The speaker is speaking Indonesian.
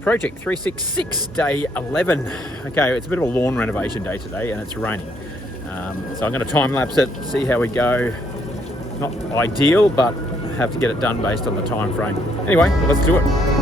Project 366, day 11. Okay, it's a bit of a lawn renovation day today and it's raining. So I'm going to time lapse it, see how we go. Not ideal, but have to get it done based on the time frame. Anyway, let's do it.